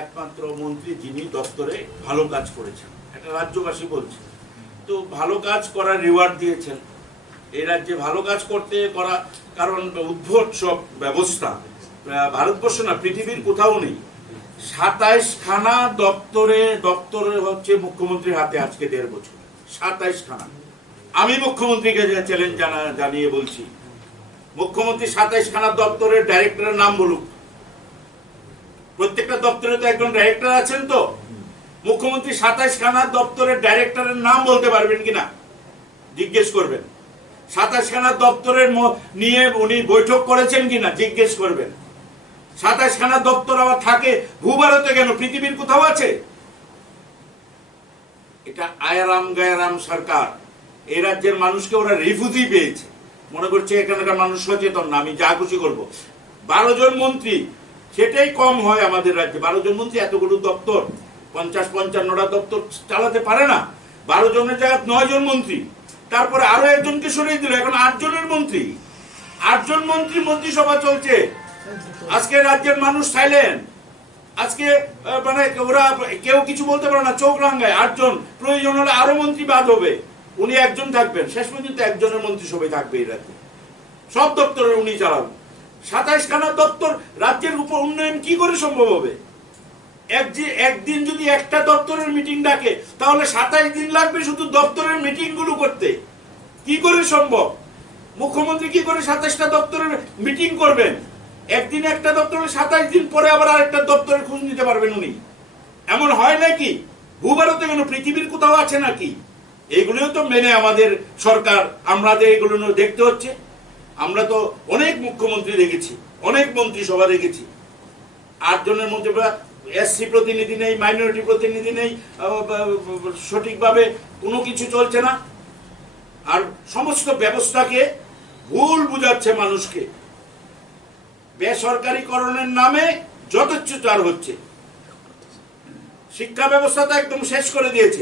একমাত্র মন্ত্রী যিনি দপ্তরে ভালো কাজ করেছেন, এটা রাজ্যবাসী বলছে। তো ভালো কাজ করার রিওয়ার্ড দিয়েছেন। এই রাজ্যে ভালো কাজ করতে করা, কারণ উদ্ভট সব ব্যবস্থা ভারতবর্ষ না, পৃথিবীর কোথাও নেই। 27খানা দপ্তরে হচ্ছে মুখ্যমন্ত্রীর হাতে আজকে 1.5 বছর। 27খানা। আমি মুখ্যমন্ত্রীকে চ্যালেঞ্জ জানিয়ে বলছি, মুখ্যমন্ত্রী 27খানা দপ্তরের ডাইরেক্টরের নাম বলুক। প্রত্যেকটা দপ্তরে তো একজন ডাইরেক্টর আছেন। তো মুখ্যমন্ত্রী 27খানা দপ্তরের ডাইরেক্টরের নাম বলতে পারবেন কিনা জিজ্ঞেস করবেন। 27খানা দপ্তরের নিয়ে উনি বৈঠক করেছেন কিনা জিজ্ঞেস করবেন। 27খানা দপ্তর আবার থাকে ভূভারতে কেন, পৃথিবীর কোথাও আছে? এটা আয়ারাম গায়ারাম সরকার। এই রাজ্যের মানুষকে ওরা রিফিউজি পেয়েছে, মনে করছে এখানকার মানুষ সচেতন না, আমি যা খুশি করব। 12 জন মন্ত্রী, সেটাই কম হয় আমাদের রাজ্যে। 12 জন মন্ত্রী এতগুলো দপ্তর, 50-55টা দপ্তর চালাতে পারে না। 12 জনের জায়গায় 9 জন মন্ত্রী, তারপরে আরো একজনকে সরিয়ে দিল, এখন 8 জনের মন্ত্রী। 8 জন মন্ত্রী মন্ত্রিসভা চলছে। আজকে রাজ্যের মানুষ সাইলেন্ট। আজকে মানে ওরা কেউ কিছু বলতে পারে না, চোখ রাঙ্গায়। 8 জন, প্রয়োজন হলে আরো মন্ত্রী বাদ হবে, উনি একজন থাকবেন। শেষ পর্যন্ত একজনের মন্ত্রিসভায় থাকবে এই রাজ্যে, সব দপ্তরে উনি চালান। 27খানা দপ্তর, রাজ্যের উপর উন্নয়ন কি করে সম্ভব হবে? একদিন যদি একটা দপ্তরের মিটিং ডাকে, তাহলে 27 দিন লাগবে শুধু দপ্তরের মিটিং গুলো করতে। কি করে সম্ভব? মুখ্যমন্ত্রী কি করে 27টা দপ্তরের মিটিং করবেন? একদিন একটা দপ্তরে 27 দিন পরে আবার আরেকটা দপ্তরের খোঁজ নিতে পারবেন উনি? এমন হয় নাকি? ভূভারতে কেন, পৃথিবীর কোথাও আছে নাকি? এগুলোও তো মেনে আমাদের সরকার, আমাদের এগুলো দেখতে হচ্ছে। আমরা তো অনেক মুখ্যমন্ত্রী দেখেছি, অনেক মন্ত্রিসভা দেখেছি। 8 জনের মধ্যে এসসি প্রতিনিধি নেই, মাইনরিটি প্রতিনিধি নেই, সঠিকভাবে কোনো কিছু চলছে না। আর সমস্ত ব্যবস্থাকে ভুল বুঝাচ্ছে মানুষকে। বেসরকারীকরণের নামে যথেচ্ছাচার হচ্ছে। শিক্ষা ব্যবস্থা তো একদম শেষ করে দিয়েছে।